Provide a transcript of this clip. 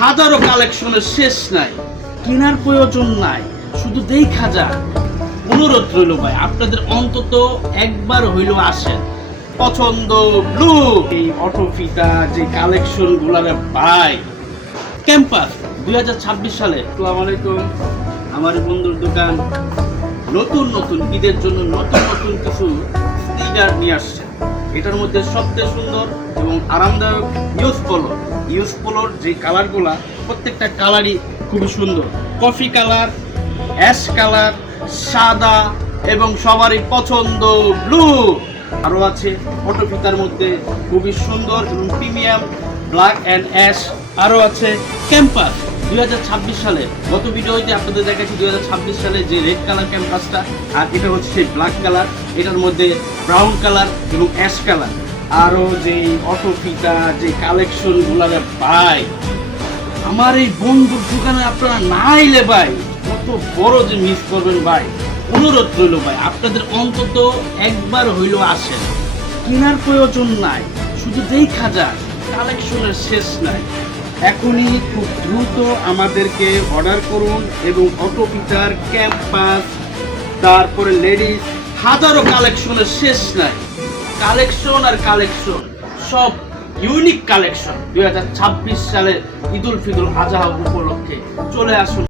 হাজারো কালেকশনের শেষ নাই, কেনার প্রয়োজন নাই, শুধু দেখা যাক। অনুরোধ রইল ভাই, আপনাদের অন্তত একবার হইলেও আসেন। পছন্দ ব্লু এই অটো ফিতা যে কালেকশন গুলারে ভাই। ক্যাম্পাস 2026 সালে। আসসালামু আলাইকুম, আমার বন্ধুর দোকান নতুন নতুন ঈদের জন্য নতুন নতুন কিছু স্নিকার নিয়ে আসছে। এটার মধ্যে সবচেয়ে সুন্দর এবং আরামদায়ক ইউজ পোলোর যে কালারগুলা, প্রত্যেকটা কালারই খুবই সুন্দর। কফি কালার, অ্যাশ কালার, সাদা এবং সবারই পছন্দ ব্লু। আরও আছে অটো ফিতার মধ্যে খুবই সুন্দর এবং প্রিমিয়াম ব্ল্যাক অ্যান্ড অ্যাশ। আরও আছে ক্যাম্পাস 2026 সালে। গত ভিডিওতে আপনাদের দেখাচ্ছি 2026 সালে যে রেড কালার ক্যাম্পাসটা, আর এটা হচ্ছে সেই ব্ল্যাক কালার। এটার মধ্যে ব্রাউন কালার এবং অ্যাশ কালার। আরও যে অটো ফিতা যে কালেকশনগুলারে ভাই, আমার এই বন্ধুর দোকানে আপনারা না এলে ভাই কত বড় যে মিস করবেন ভাই। অনুরোধ রইল ভাই, আপনাদের অন্তত একবার হইলেও আসেন। কেনার প্রয়োজন নাই, শুধু দেখা যাক। কালেকশনের শেষ নাই। এখনই খুব দ্রুত আমাদেরকে অর্ডার করুন এবং অটো ফিটার, ক্যাম্পাস, তারপরে লেডিস, হাজারো কালেকশনের শেষ নাই। কালেকশন আর কালেকশন, সব ইউনিক কালেকশন। 2026 সালে ঈদুল ফিতর আজহা উপলক্ষে চলে আসুন।